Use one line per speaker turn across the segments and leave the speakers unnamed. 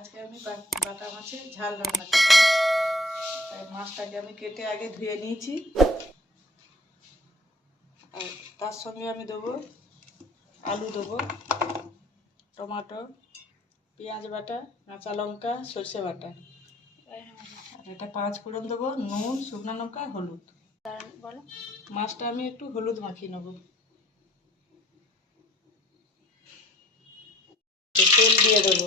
আজকে আমি বাটা মাছের ঝাল রান্না করব। তাই মাছটাকে আমি কেটে আগে ধুয়ে নিয়েছি। আর তার সঙ্গে আমি দেবো আলু দেবো টমাটো পেঁয়াজ বাটা কাঁচা লঙ্কা সর্ষে বাটা। এটা পাঁচ ফোড়ন দেবো নুন শুকনো লঙ্কা হলুদ। মাছটা আমি একটু হলুদ মাখিয়ে নেব। তেল দিয়ে দেবো।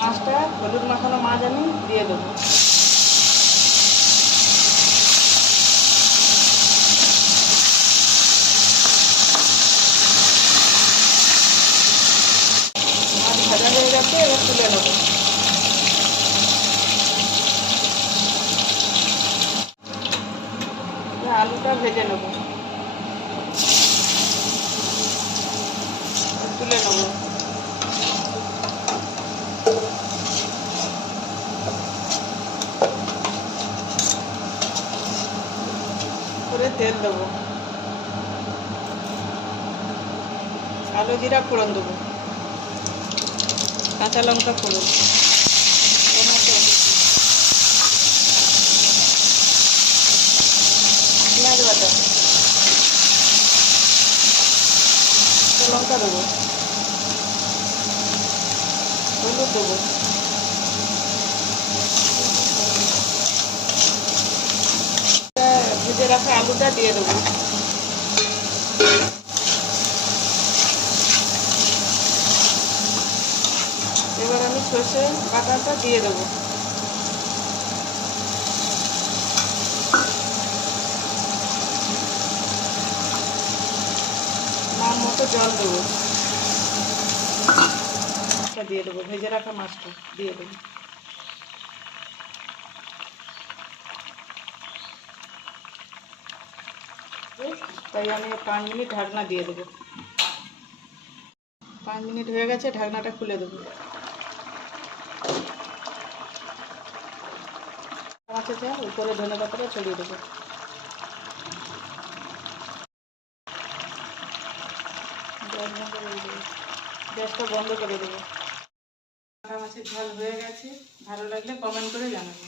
মাছটা হলুদ মাখানো মাছ আমি দিয়ে দেবো। মাছ এবার তুলে নেব। আলুটা ভেজে নেব তুলে নেব করে তেল দেবো। কালো জিরা ফোড়ন দেবো। কাঁচা লঙ্কা ফোড়ন। লঙ্কা দেবো। হলুদ দেবো এটা রাখা আলুটা দিয়ে দেবো। এবার আমি সর্ষে বাটাটা দিয়ে দেবো। মান মতো জল দেবো। দিয়ে দেবো, ভেজে রাখা মাছটা দিয়ে দেবো। তাই আমি পাঁচ মিনিট ঢাকনা দিয়ে দেবো। পাঁচ মিনিট হয়ে গেছে, ঢাকনাটা খুলে দেবো। মাছের উপরে ধনে পাতাটা ছড়িয়ে দেবো। গ্যাসটা বন্ধ করে দেবো। কাঁটা মাছের ঝাল হয়ে গেছে। ভালো লাগলে কমেন্ট করে জানাব